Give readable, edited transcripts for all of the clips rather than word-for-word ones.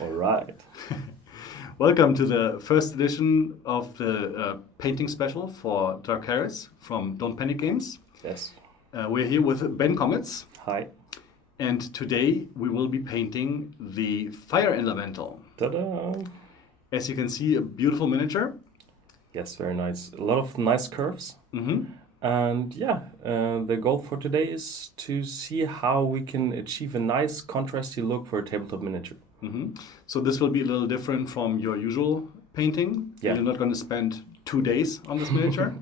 All right. Welcome to the first edition of the painting special for Drakerys from Don't Panic Games. Yes. We're here with Ben Comets, Hi. and today we will be painting the Fire Elemental. Ta-da! As you can see, a beautiful miniature. Yes, very nice. A lot of nice curves. Mm-hmm. And yeah, the goal for today is to see how we can achieve a nice contrasty look for a tabletop miniature. Mm-hmm. So this will be a little different from your usual painting. Yeah. You're not going to spend 2 days on this miniature.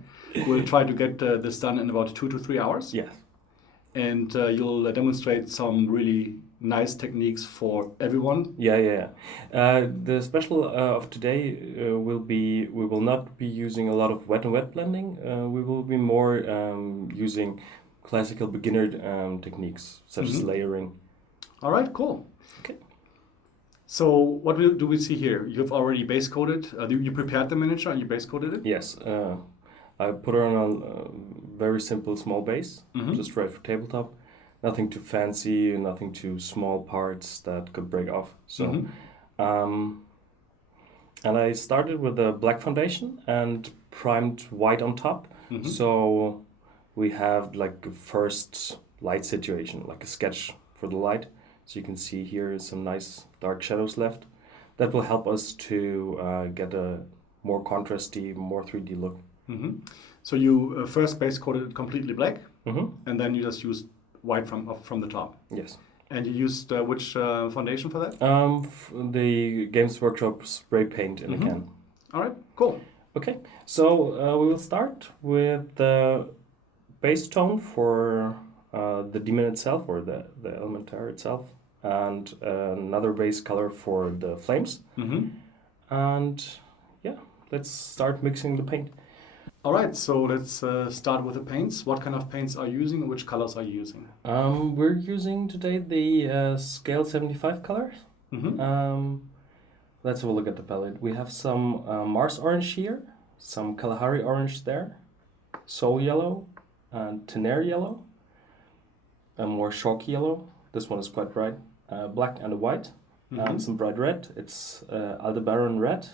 We'll try to get this done in about 2 to 3 hours. Yes. And you'll demonstrate some really nice techniques for everyone. Yeah. The special of today will be, we will not be using a lot of wet and wet blending. We will be more using classical beginner techniques, such as layering. All right, cool. Okay. So what do we see here? You've already base coated, you prepared the miniature and you base coated it? Yes. I put her on a very simple small base, just right for tabletop. Nothing too fancy, nothing too small parts that could break off. So, and I started with a black foundation and primed white on top. So we have like a first light situation, like a sketch for the light. So you can see here some nice dark shadows left. That will help us to get a more contrasty, more 3D look. So you first base coated it completely black, and then you just used white from the top. Yes. And you used which foundation for that? The Games Workshop spray paint in a can. All right, cool. Okay, so we will start with the base tone for the demon itself, or the elementar itself, and another base color for the flames. And yeah, let's start mixing the paint. All right, so let's start with the paints. What kind of paints are you using and which colors are you using? We're using today the Scale 75 colors. Let's have a look at the palette. We have some Mars orange here, some Kalahari orange there, Soul yellow, and Tenaire yellow, a more chalk yellow. This one is quite bright. Black and a white, and some bright red. It's Aldebaran red,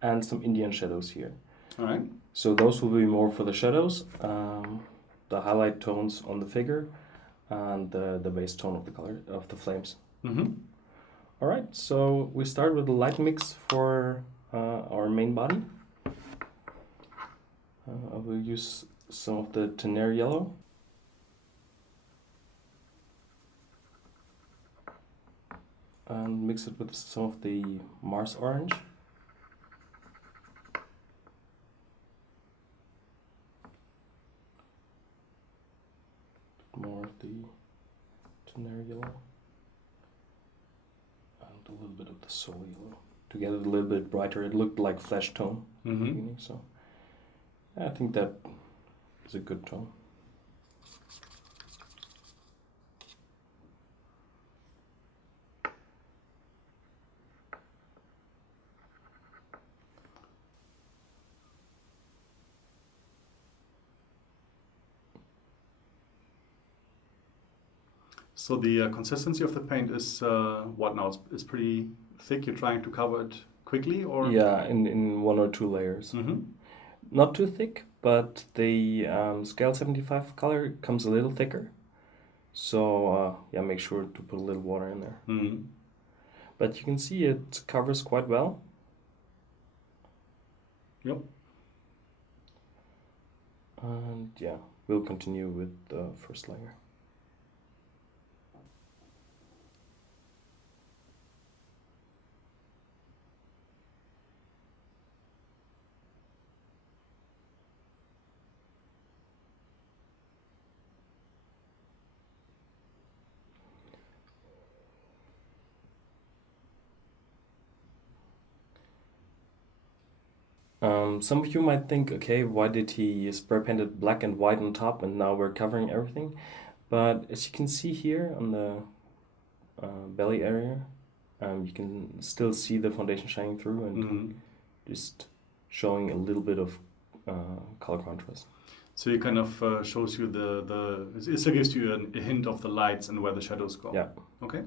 and some Indian shadows here. All right. So those will be more for the shadows, the highlight tones on the figure, and the base tone of the color of the flames. All right, so we start with the light mix for our main body. I will use some of the Tenaire yellow. And mix it with some of the Mars orange. More of the Tenaire yellow. And a little bit of the Soul yellow. To get it a little bit brighter, it looked like flesh tone. So I think that is a good tone. So the consistency of the paint is what now? It's pretty thick. You're trying to cover it quickly, or? Yeah, in 1 or 2 layers. Not too thick, but the Scale 75 color comes a little thicker. So yeah, make sure to put a little water in there. But you can see it covers quite well. Yep. And yeah, we'll continue with the first layer. Some of you might think, okay, why did he spray painted black and white on top and now we're covering everything? But as you can see here on the belly area, you can still see the foundation shining through and just showing a little bit of color contrast. So it kind of shows you it still gives you a hint of the lights and where the shadows go. Yeah. Okay.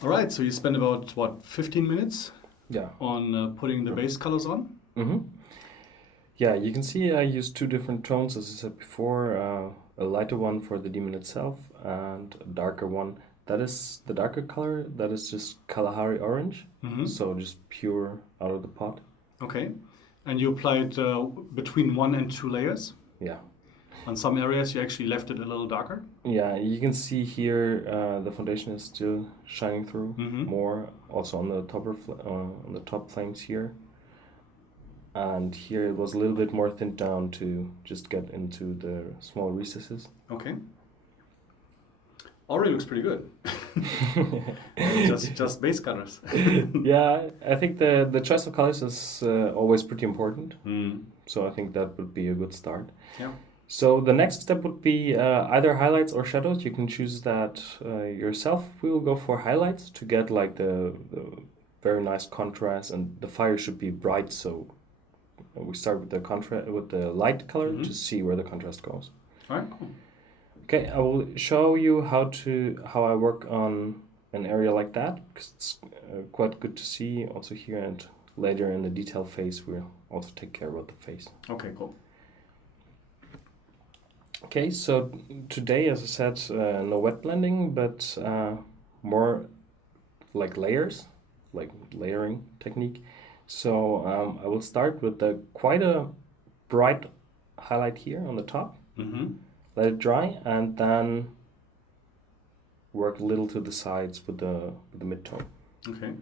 All right, so you spend about, what, 15 minutes Yeah. on putting the base colors on? Mm-hmm. Yeah, you can see I use two different tones, as I said before. A lighter one for the demon itself and a darker one. That is the darker color. That is just Kalahari orange. Mm-hmm. So just pure out of the pot. Okay. And you applied between 1 and 2 layers? Yeah. On some areas you actually left it a little darker? Yeah, you can see here the foundation is still shining through more. Also on the on the top flames here. And here it was a little bit more thinned down to just get into the small recesses. Okay. Already looks pretty good. just base colors. Yeah, I think the choice of colors is always pretty important. So I think that would be a good start. Yeah. So the next step would be either highlights or shadows. You can choose that yourself. We will go for highlights to get like the very nice contrast, and the fire should be bright. So we start with the contrast with the light color to see where the contrast goes. All right, cool. Okay, I will show you how I work on an area like that, because it's quite good to see also here, and later in the detail phase we'll also take care about the face. Okay, cool. Okay, so today, as I said, no wet blending, but more like layers, like layering technique. So I will start with quite a bright highlight here on the top. Let it dry, and then work a little to the sides with the mid-tone. Okay,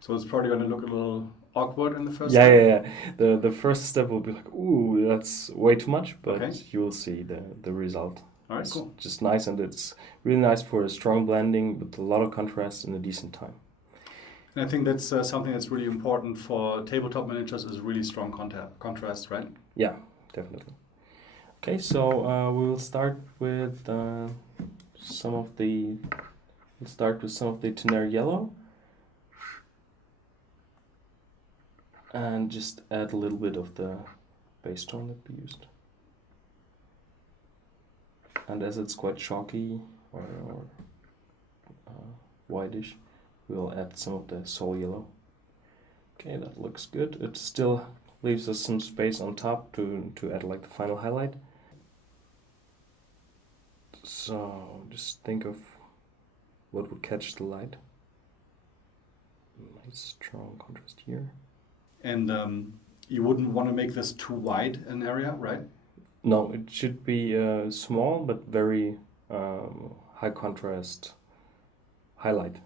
so it's probably going to look a little awkward in the first step. Yeah. The first step will be like, ooh, that's way too much, but Okay. you will see the result. All right, it's cool. just nice, and it's really nice for a strong blending with a lot of contrast in a decent time. And I think that's something that's really important for tabletop miniatures, is really strong contrast, right? Yeah, definitely. Okay, so we will start with some of the Tenere yellow, and just add a little bit of the base tone that we used. And as it's quite chalky or whitish, we'll add some of the soul yellow. Okay, that looks good. It still leaves us some space on top to add like the final highlight. So just think of what would catch the light. Nice strong contrast here. And you wouldn't want to make this too wide an area, right? No, it should be small but very high contrast highlight.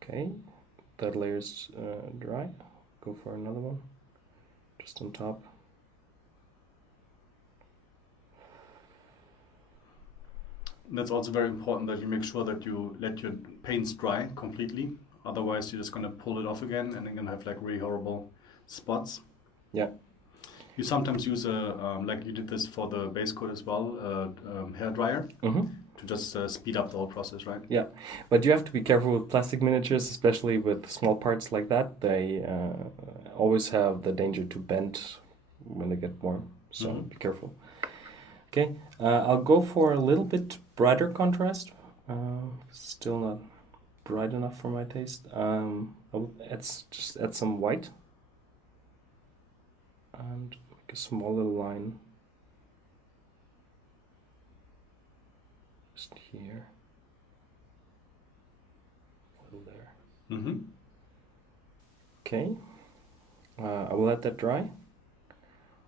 Okay, that layer's dry. Go for another one, just on top. That's also very important that you make sure that you let your paints dry completely. Otherwise, you're just going to pull it off again, and then going to have like really horrible spots. Yeah. You sometimes use like you did this for the base coat as well, hair dryer to just speed up the whole process, right? Yeah, but you have to be careful with plastic miniatures, especially with small parts like that. They always have the danger to bend when they get warm, so be careful. Okay, I'll go for a little bit brighter contrast. Still not bright enough for my taste. I'll just add some white and make a small little line just here, a little there. Okay, I will let that dry,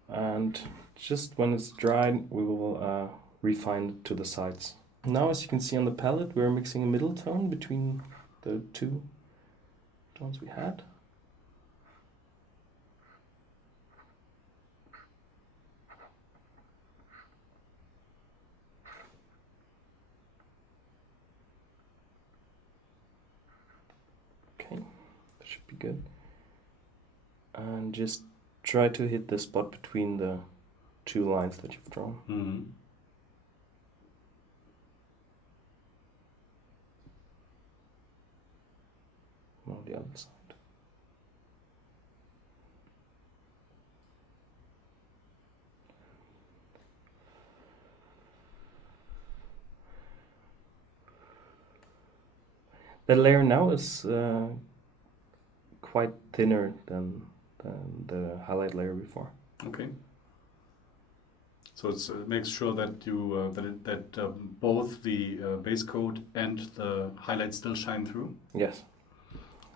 and just when it's dried, we will refine it to the sides. Now, as you can see on the palette, we're mixing a middle tone between the two tones we had. Okay, that should be good. And just try to hit the spot between the two lines that you've drawn. On the other side. The layer now is quite thinner than the highlight layer before. Okay. So it makes sure that you both the base coat and the highlights still shine through. Yes.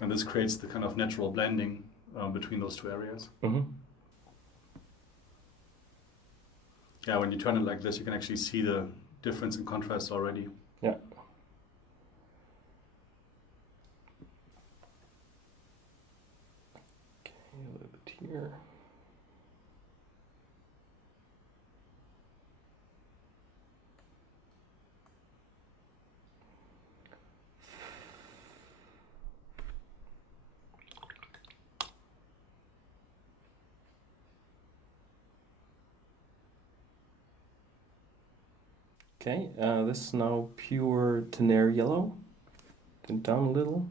And this creates the kind of natural blending between those two areas. Mm-hmm. Yeah, when you turn it like this, you can actually see the difference in contrast already. Yeah. Okay, a little bit here. Okay, this is now pure Tenaire yellow. Tint down a little.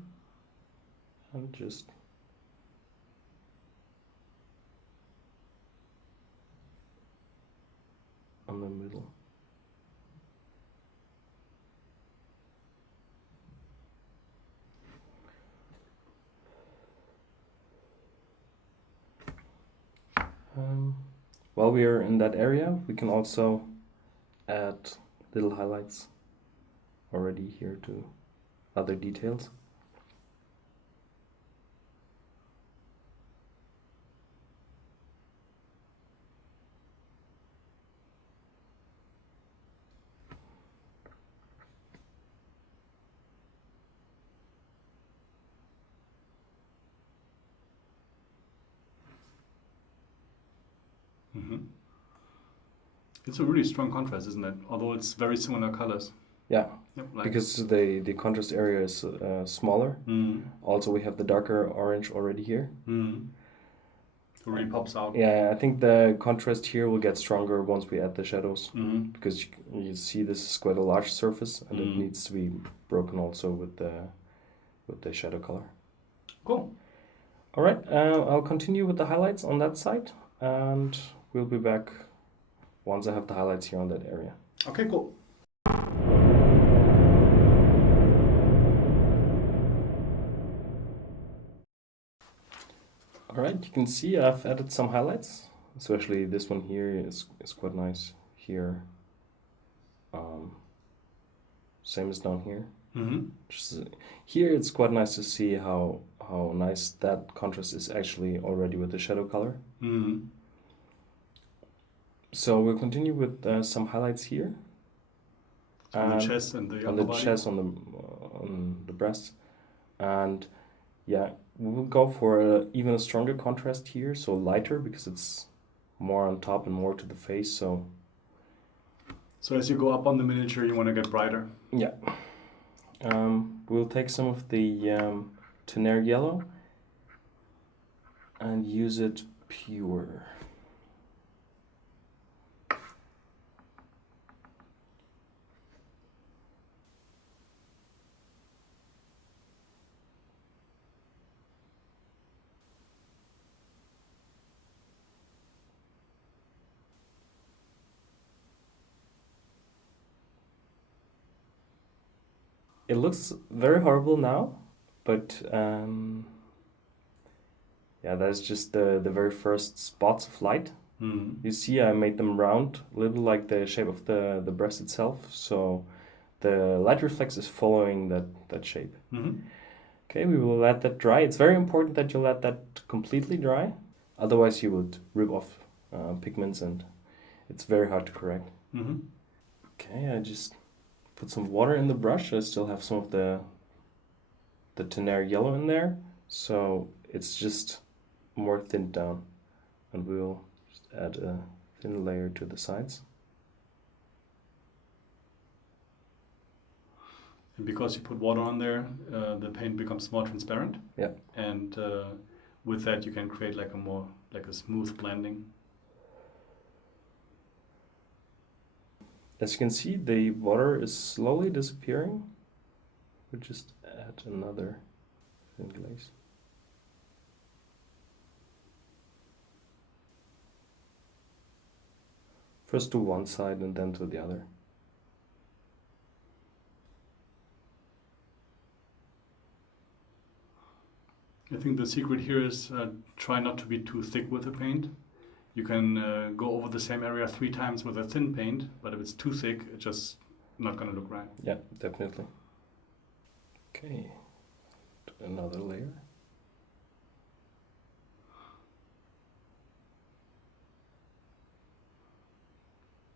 And just on the middle. While we are in that area, we can also add little highlights already here to other details. Mm-hmm. It's a really strong contrast, isn't it? Although it's very similar colors. Yeah, Yep, like because the contrast area is smaller. Mm. Also, we have the darker orange already here. Mm. It really pops out. Yeah, I think the contrast here will get stronger once we add the shadows. Mm-hmm. Because you see this is quite a large surface and it needs to be broken also with the shadow color. Cool. All right, I'll continue with the highlights on that side and we'll be back once I have the highlights here on that area. Okay, cool. All right, you can see I've added some highlights, especially this one here is quite nice here. Same as down here. Mm-hmm. Here it's quite nice to see how nice that contrast is actually already with the shadow color. Mm-hmm. So we'll continue with some highlights here. On the chest and the upper body. On the chest, on the breast. And yeah, we will go for even a stronger contrast here, so lighter because it's more on top and more to the face. So as you go up on the miniature, you want to get brighter. yeah. We'll take some of the Tenaire yellow and use it pure. It looks very horrible now, but yeah, that's just the very first spots of light. Mm-hmm. You see I made them round, a little like the shape of the breast itself, so the light reflex is following that shape. Mm-hmm. Okay, we will let that dry. It's very important that you let that completely dry, otherwise you would rip off pigments and it's very hard to correct. Mm-hmm. Okay, I just put some water in the brush. I still have some of the Tenaire yellow in there, so it's just more thinned down. And we'll just add a thin layer to the sides. And because you put water on there, the paint becomes more transparent. Yeah. And with that, you can create like a smooth blending. As you can see, the water is slowly disappearing. We'll just add another thin glaze. First to one side and then to the other. think the secret here is try not to be too thick with the paint. You can go over the same area 3 times with a thin paint, but if it's too thick, it's just not going to look right. Yeah, definitely. Okay, another layer.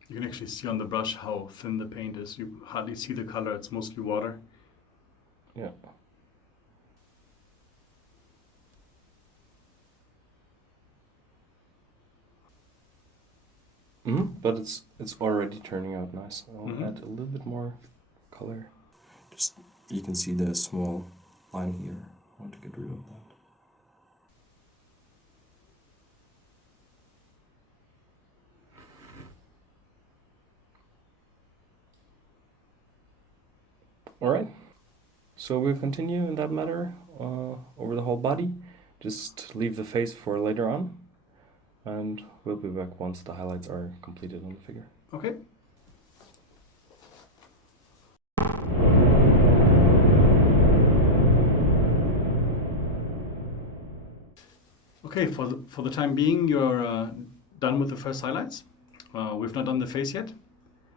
You can actually see on the brush how thin the paint is. You hardly see the color, it's mostly water. Yeah. But it's already turning out nice. I'll add a little bit more color. Just you can see the small line here. I want to get rid of that. All right. So we'll continue in that matter over the whole body. Just leave the face for later on. And we'll be back once the highlights are completed on the figure. Okay. Okay, for the time being, you're done with the first highlights. We've not done the face yet.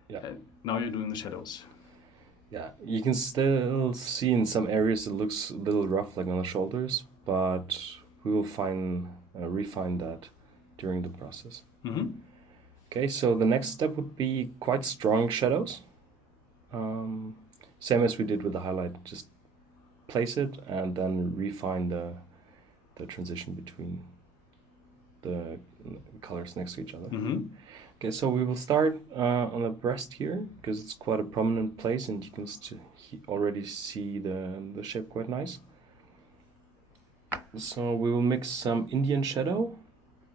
Yeah. Now you're doing the shadows. Yeah, you can still see in some areas it looks a little rough, like on the shoulders, but we will refine that during the process. Okay, so the next step would be quite strong shadows. Same as we did with the highlight, just place it and then refine the transition between the colors next to each other. Okay, so we will start on the breast here, because it's quite a prominent place and you can already see the shape quite nice. So we will mix some Indian shadow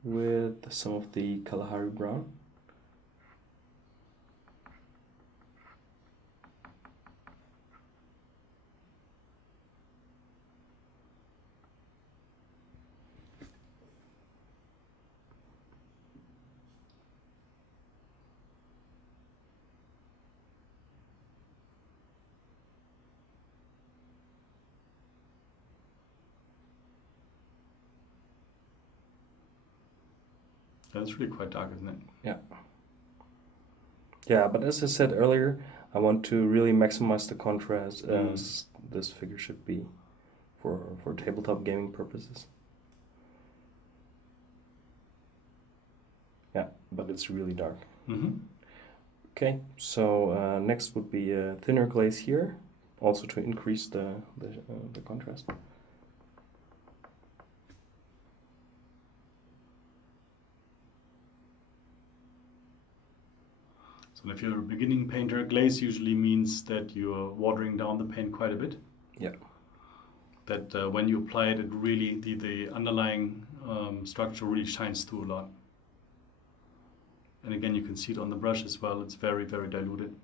with some of the Kalahari brown. That's really quite dark, isn't it? Yeah. Yeah, but as I said earlier, I want to really maximize the contrast as this figure should be for tabletop gaming purposes. Yeah, but it's really dark. Okay, so next would be a thinner glaze here, also to increase the contrast. So if you're a beginning painter, glaze usually means that you're watering down the paint quite a bit. Yeah. That when you apply it, it really the underlying structure really shines through a lot. And again, you can see it on the brush as well. It's very, very diluted.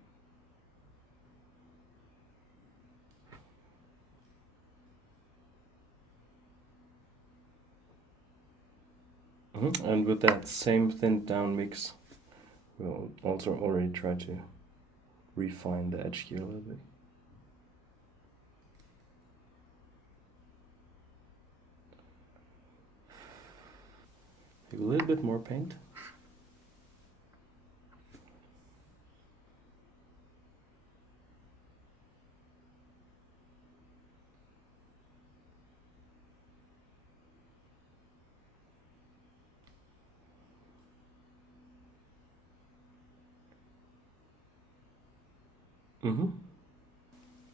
And with that same thinned down mix, we'll also already try to refine the edge here a little bit. Maybe a little bit more paint.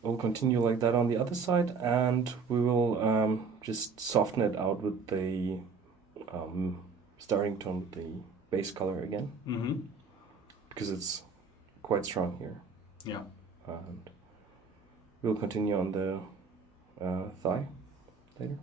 We'll continue like that on the other side, and we will just soften it out with the starting tone with the base color again, because it's quite strong here. Yeah. And we'll continue on the thigh later.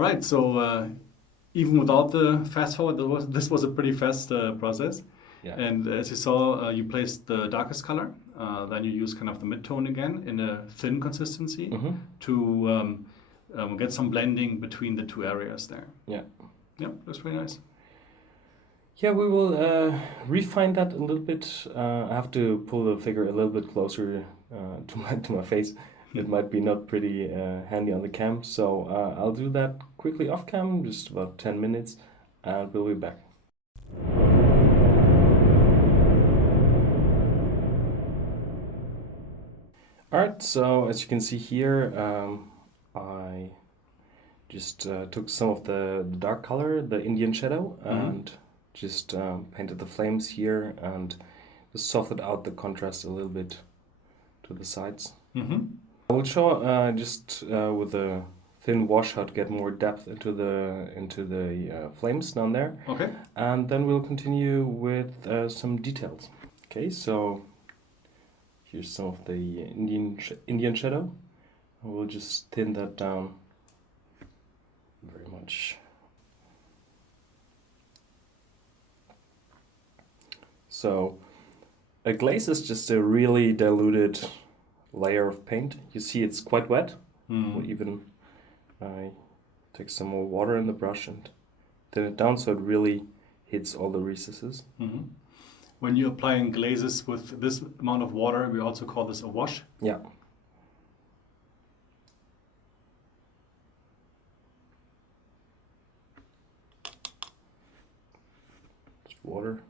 All right, so even without the fast forward, this was a pretty fast process. Yeah. And as you saw, you placed the darkest color. Then you use kind of the mid-tone again in a thin consistency to get some blending between the two areas there. Yeah. Yep, that's pretty nice. Yeah, we will refine that a little bit. I have to pull the figure a little bit closer to my face. It might be not pretty handy on the cam, so I'll do that quickly off cam, just about 10 minutes, and we'll be back. Alright, so as you can see here, I just took some of the dark color, the Indian shadow, and just painted the flames here and just softened out the contrast a little bit to the sides. I will show just with a thin wash how to get more depth into the flames down there. Okay. And then we'll continue with some details. Okay, so here's some of the Indian shadow. We'll just thin that down very much. So a glaze is just a really diluted layer of paint. You see it's quite wet. We'll even take some more water in the brush and thin it down so it really hits all the recesses. When you're applying glazes with this amount of water, we also call this a wash. Yeah. Just water.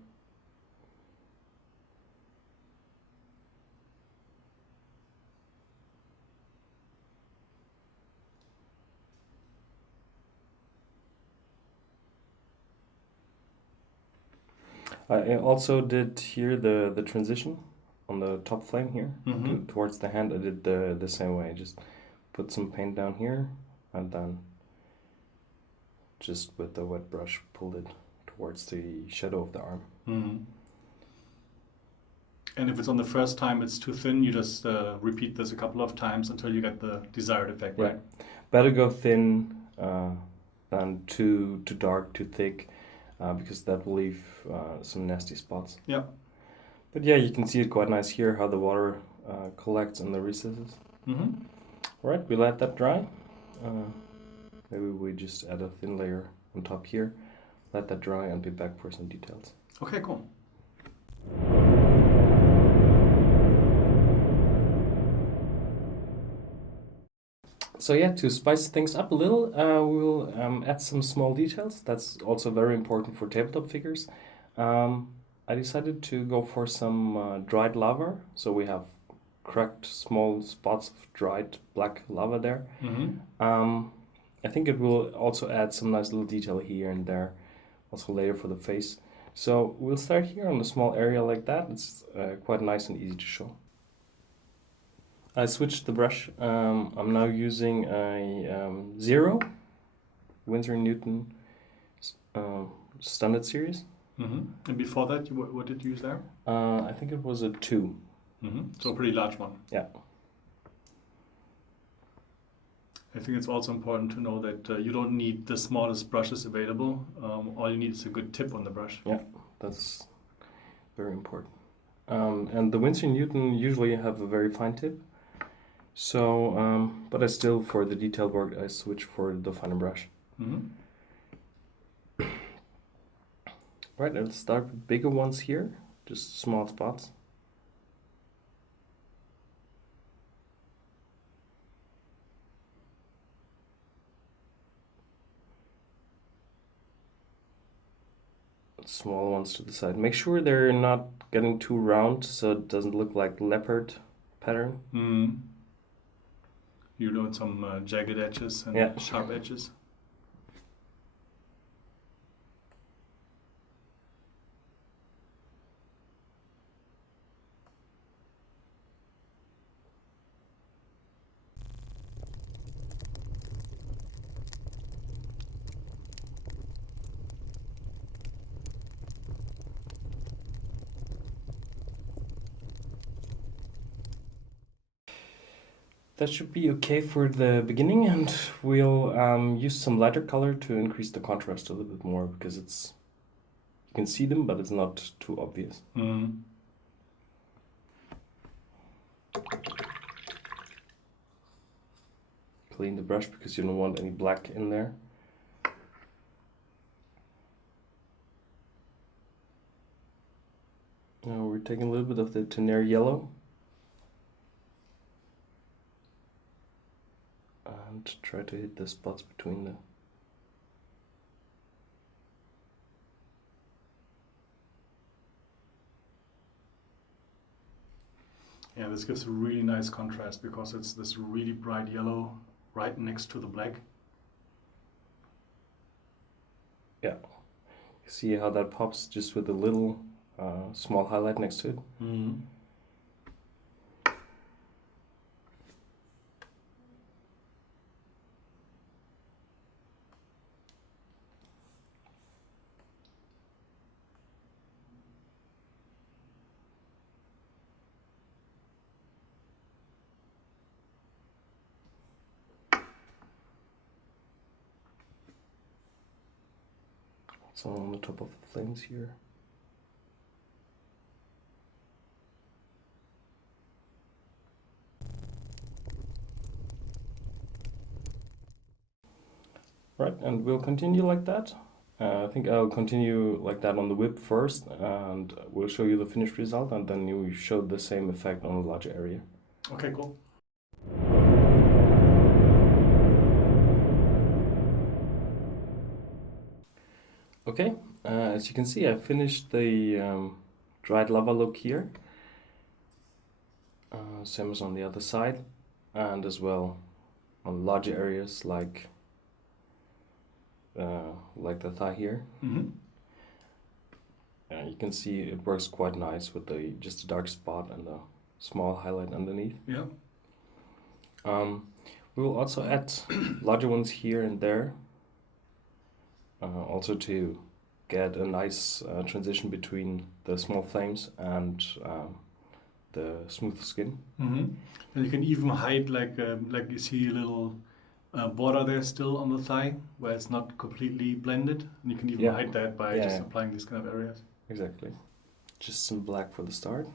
I also did here the transition on the top flame here towards the hand. I did the same way. Just put some paint down here and then just with the wet brush pulled it towards the shadow of the arm. And if it's on the first time it's too thin, you just repeat this a couple of times until you get the desired effect, right? Better go thin than too dark, too thick. Because that will leave some nasty spots. Yeah. But yeah, you can see it quite nice here, how the water collects in the recesses. Alright, we let that dry. Maybe we just add a thin layer on top here. Let that dry and be back for some details. Okay, cool. So yeah, to spice things up a little, we'll add some small details. That's also very important for tabletop figures. I decided to go for some dried lava. So we have cracked small spots of dried black lava there. I think it will also add some nice little detail here and there, also later for the face. So we'll start here on a small area like that. It's quite nice and easy to show. I switched the brush. I'm now using a Zero Winsor & Newton standard series. And before that, what did you use there? I think it was a 2. So a pretty large one. Yeah. I think it's also important to know that you don't need the smallest brushes available. All you need is a good tip on the brush. Yeah, that's very important. And the Winsor & Newton usually have a very fine tip. So, but I still, for the detail work, I switch for the finer brush. Right, let's start with bigger ones here, just small spots. Small ones to the side. Make sure they're not getting too round so it doesn't look like leopard pattern. You want some jagged edges and sharp edges. that should be okay for the beginning, and we'll use some lighter color to increase the contrast a little bit more, because you can see them, but it's not too obvious. Mm. Clean the brush because you don't want any black in there. Now we're taking a little bit of the Tenaire yellow and try to hit the spots between the... Yeah, this gives a really nice contrast because it's this really bright yellow right next to the black. Yeah, you see how that pops just with a little small highlight next to it. Mm-hmm. So on the top of the flames here. Right, and we'll continue like that. I think I'll continue like that on the whip first, and we'll show you the finished result, and then you show the same effect on a larger area. Okay, cool. Okay, as you can see, I finished the dried lava look here. Same as on the other side, and as well on larger areas like the thigh here. Mm-hmm. You can see it works quite nice with just a dark spot and a small highlight underneath. Yeah. We will also add larger ones here and there, also to get a nice transition between the small flames and the smooth skin. Mm-hmm. And you can even hide like you see a little border there still on the thigh where it's not completely blended, and you can even hide that by just applying these kind of areas. Exactly. Just some black for the start.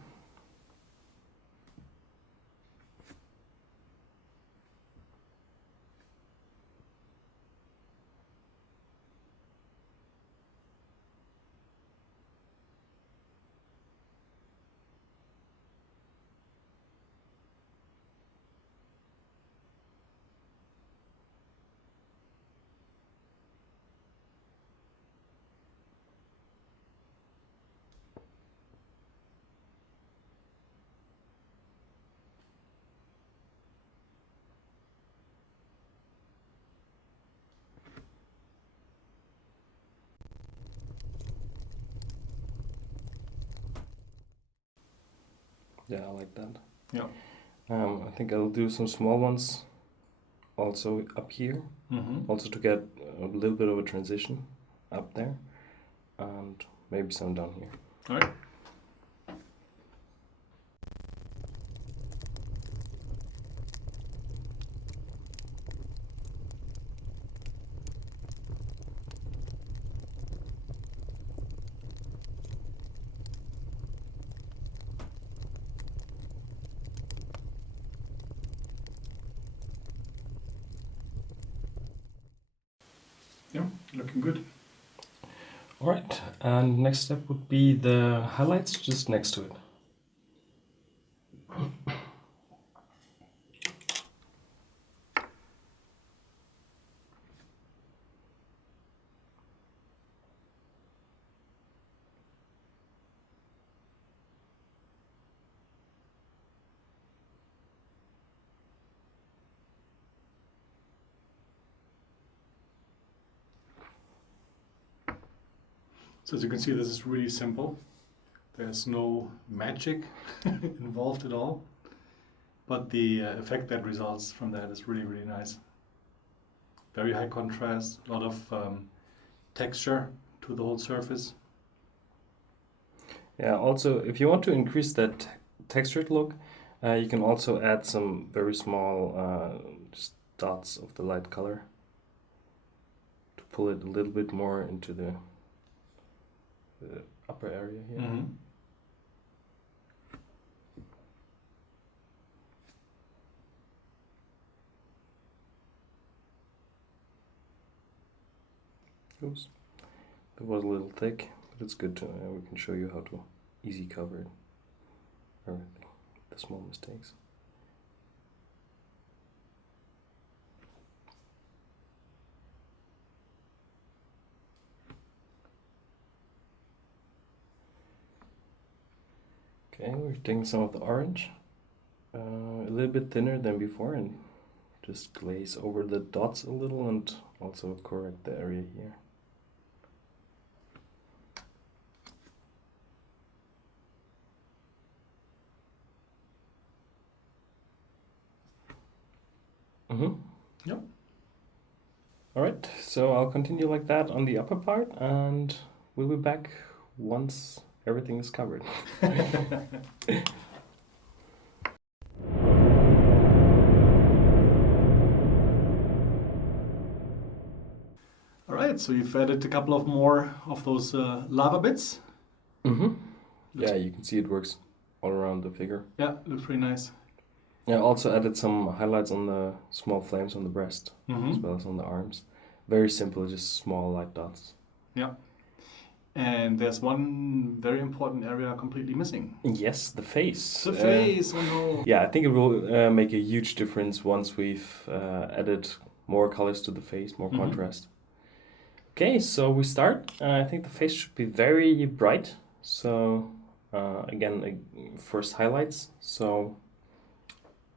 Yeah, I like that. Yeah. I think I'll do some small ones also up here, also to get a little bit of a transition up there, and maybe some down here. All right. Yeah, looking good. All right, and next step would be the highlights just next to it. So as you can see, this is really simple. There's no magic involved at all, but the effect that results from that is really, really nice. Very high contrast, a lot of texture to the whole surface. Yeah, also, if you want to increase that textured look, You can also add some very small just dots of the light color to pull it a little bit more into the upper area here. Mm-hmm. Oops, that was a little thick, but it's good to, we can show you how to easy cover it, everything, the small mistakes. Okay, we're taking some of the orange, a little bit thinner than before, and just glaze over the dots a little and also correct the area here. Mm-hmm. Yep. All right, so I'll continue like that on the upper part, and we'll be back once everything is covered. All right, so you've added a couple of more of those lava bits. Mm-hmm. Yeah, you can see it works all around the figure. Yeah, looks pretty nice. Yeah, I also added some highlights on the small flames on the breast, as well as on the arms. Very simple, just small light dots. Yeah. And there's one very important area completely missing. Yes, the face. The face, oh no. Yeah, I think it will make a huge difference once we've added more colors to the face, more contrast. Okay, so we start. I think the face should be very bright. So again, first highlights. So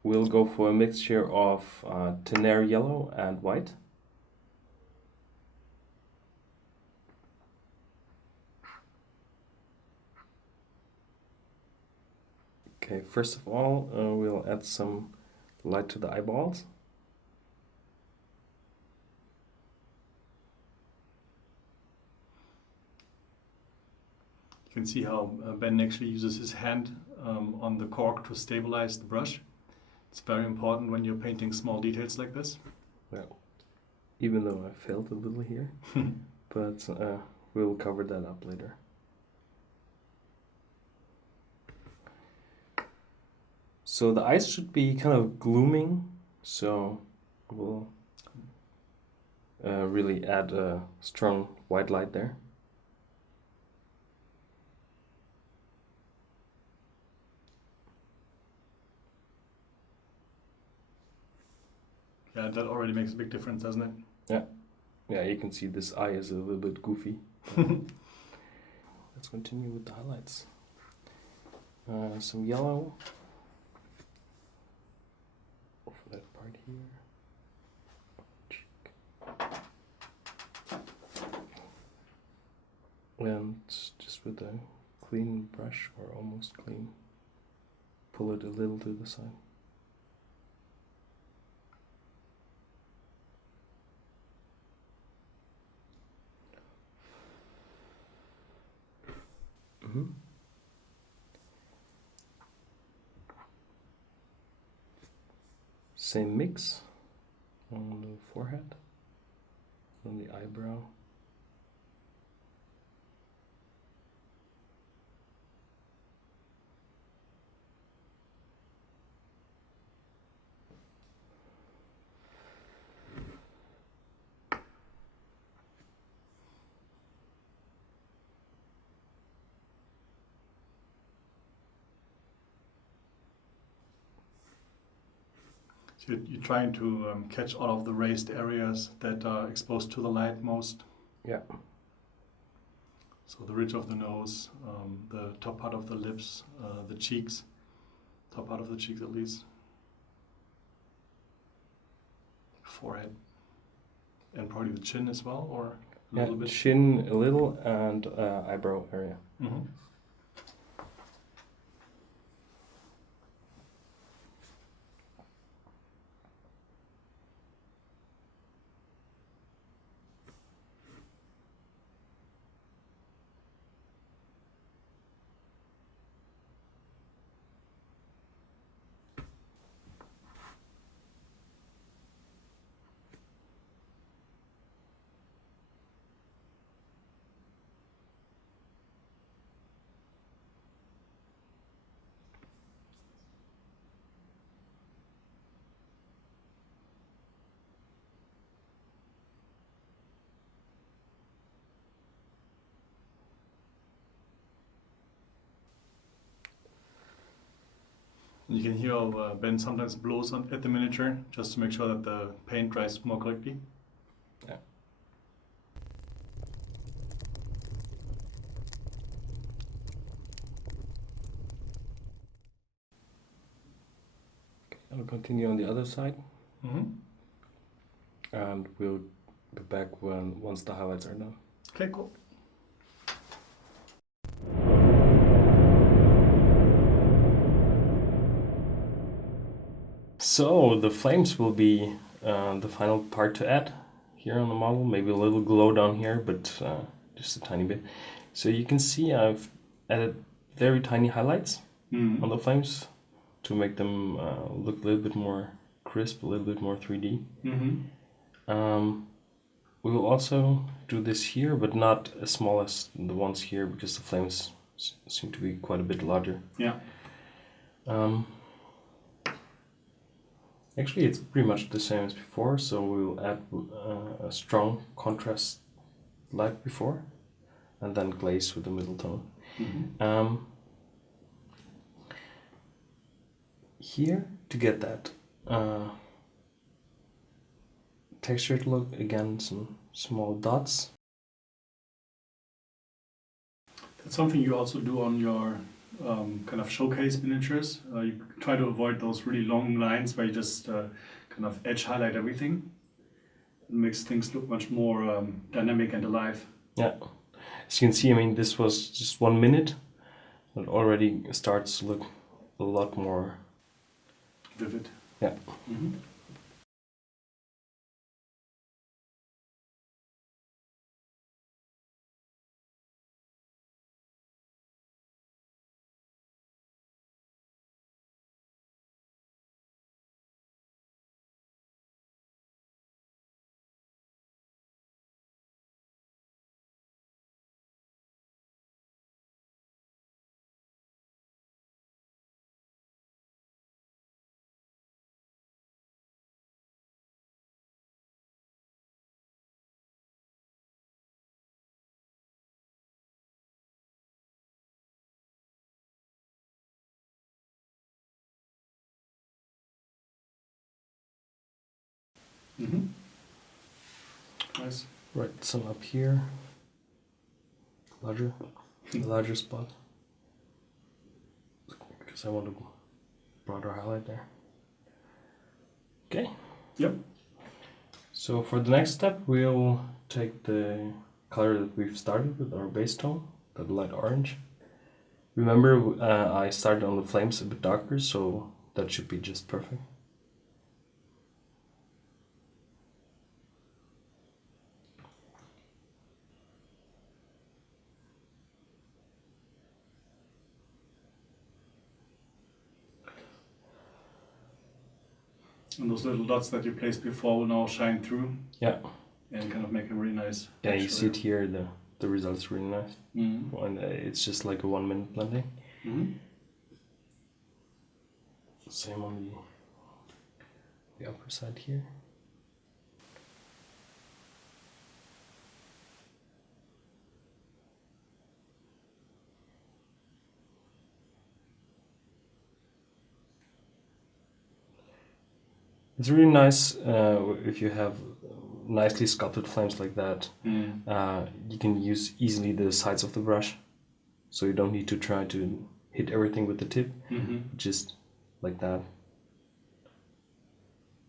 we'll go for a mixture of Tenaire yellow and white. Okay, first of all, we'll add some light to the eyeballs. You can see how Ben actually uses his hand on the cork to stabilize the brush. It's very important when you're painting small details like this. Well, even though I failed a little here, but we'll cover that up later. So the eyes should be kind of glooming, so we'll really add a strong white light there. Yeah, that already makes a big difference, doesn't it? Yeah. Yeah, you can see this eye is a little bit goofy. Let's continue with the highlights. Some yellow for that part here. And just with a clean brush, or almost clean, pull it a little to the side. Same mix on the forehead, on the eyebrow. So you're trying to catch all of the raised areas that are exposed to the light most. Yeah. So the ridge of the nose, the top part of the lips, the cheeks, top part of the cheeks at least, forehead, and probably the chin as well, or a little bit. Chin a little, and eyebrow area. You can hear how Ben sometimes blows at the miniature just to make sure that the paint dries more quickly. Yeah. Okay, I'll continue on the other side. And we'll be back once the highlights are done. Okay, cool. So the flames will be the final part to add here on the model. Maybe a little glow down here, but just a tiny bit. So you can see I've added very tiny highlights on the flames to make them look a little bit more crisp, a little bit more 3D. We will also do this here, but not as small as the ones here because the flames seem to be quite a bit larger. Yeah. Actually, it's pretty much the same as before, so we'll add a strong contrast like before, and then glaze with the middle tone. Here, to get that textured look, again, some small dots. That's something you also do on your kind of showcase miniatures. You try to avoid those really long lines where you just kind of edge highlight everything. It makes things look much more dynamic and alive. Yeah, as you can see, I mean, this was just 1 minute. It already starts to look a lot more vivid. Yeah. Nice. Right, some up here. Larger spot. Because I want a broader highlight there. Okay. Yep. So for the next step, we'll take the color that we've started with, our base tone, the light orange. Remember, I started on the flames a bit darker, so that should be just perfect. And those little dots that you placed before will now shine through. Yeah. And kind of make a really nice. Yeah, you see it here, the result's really nice. Mm-hmm. And it's just like a 1 minute blending. Mm-hmm. Same on the upper side here. It's really nice if you have nicely sculpted flames like that. You can use easily the sides of the brush, so you don't need to try to hit everything with the tip. Just like that.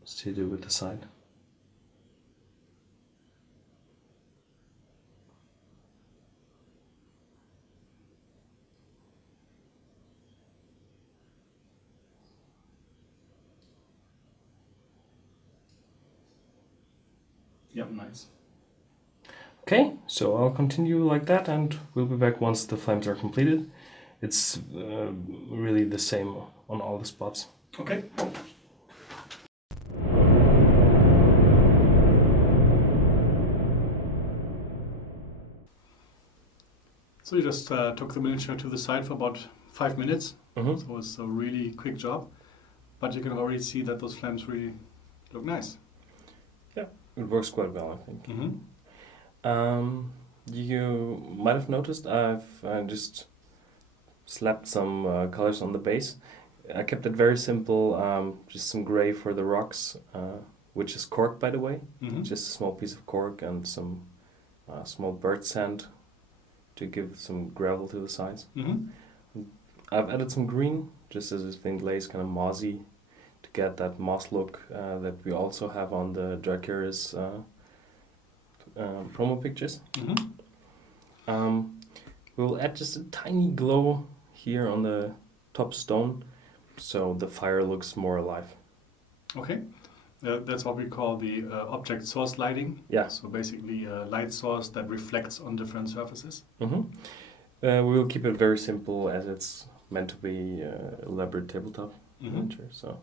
Just hit it with the side. Yep, nice. Okay, so I'll continue like that, and we'll be back once the flames are completed. It's really the same on all the spots. Okay. So you just took the miniature to the side for about 5 minutes. Mm-hmm. So it's a really quick job, but you can already see that those flames really look nice. Yeah, it works quite well, I think. Mm-hmm. You might have noticed I've just slapped some colors on the base. I kept it very simple, just some gray for the rocks, which is cork, by the way. Just a small piece of cork and some small bird sand to give some gravel to the sides. I've added some green, just as this thing lays kind of mossy, to get that moss look that we also have on the Drakerys promo pictures. We'll add just a tiny glow here on the top stone, so the fire looks more alive. Okay. That's what we call the object source lighting. Yeah. So basically a light source that reflects on different surfaces. We will keep it very simple as it's meant to be elaborate tabletop adventure. So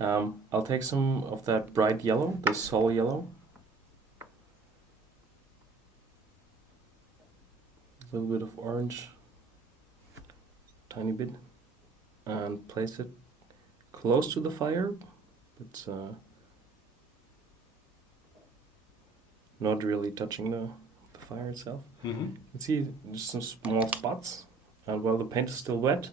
I'll take some of that bright yellow, the sol yellow. A little bit of orange, tiny bit, and place it close to the fire, but not really touching the fire itself. You can see just some small spots, and while the paint is still wet,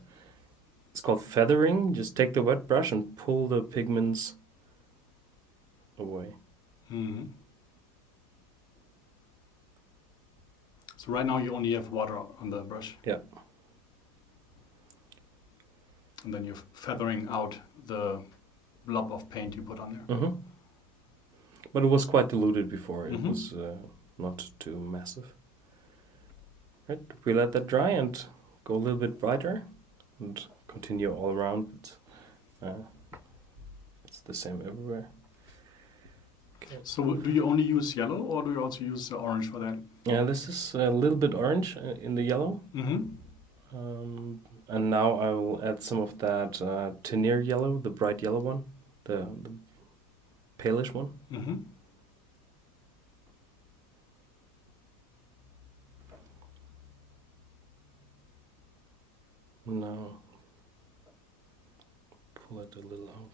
it's called feathering. Just take the wet brush and pull the pigments away. So right now you only have water on the brush. Yeah. And then you're feathering out the blob of paint you put on there. But it was quite diluted before. It was not too massive. Right, we let that dry and go a little bit brighter and continue all around. It's the same everywhere. Okay. So do you only use yellow or do you also use orange for that? Yeah, this is a little bit orange in the yellow. And now I will add some of that Tenier yellow, the bright yellow one, the palish one. Now pull it a little out.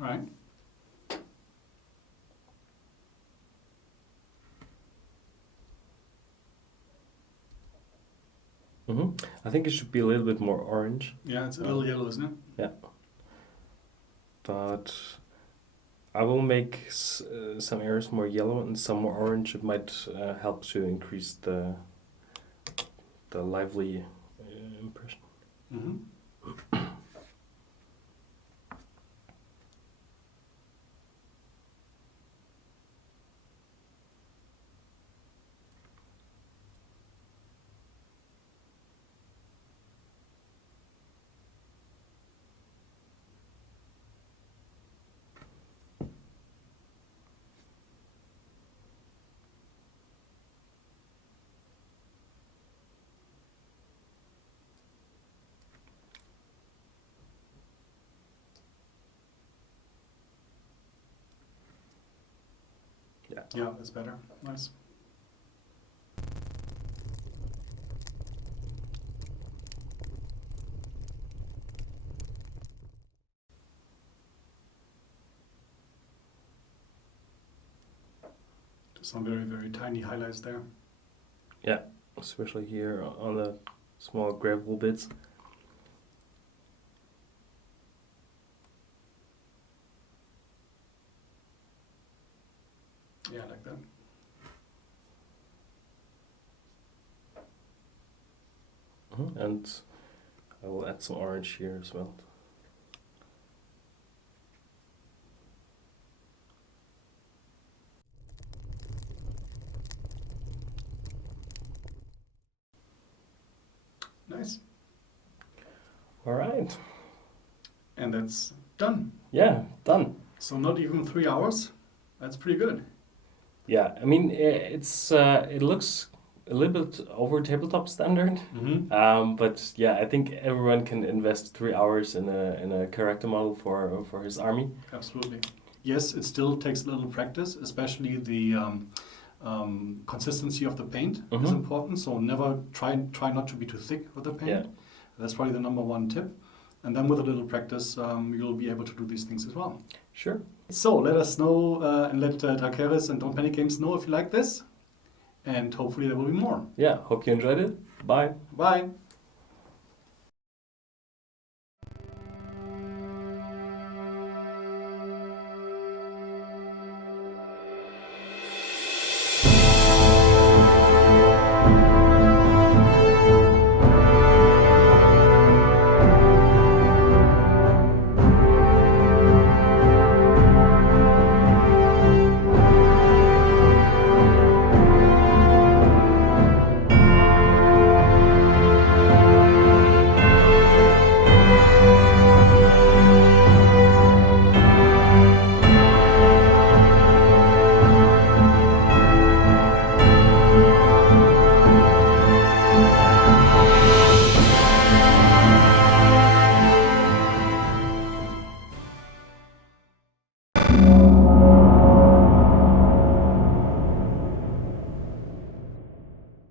All right. I think it should be a little bit more orange. Yeah, it's a little yellow, isn't it? Yeah. But I will make some areas more yellow and some more orange. It might help to increase the lively impression. Yeah, that's better. Nice. Just some very, very tiny highlights there. Yeah, especially here on the small gravel bits. Yeah, like that. And I will add some orange here as well. Nice. All right. And that's done. Yeah, done. So not even 3 hours. That's pretty good. Yeah, I mean it looks a little bit over tabletop standard. But yeah, I think everyone can invest 3 hours in a character model for his army. Absolutely. Yes, it still takes a little practice, especially the consistency of the paint is important. So never try not to be too thick with the paint. Yeah. That's probably the number one tip. And then with a little practice, you'll be able to do these things as well. Sure. So let us know and let Drakerys and Don't Panic Games know if you like this. and hopefully there will be more. Yeah, hope you enjoyed it. Bye. Bye.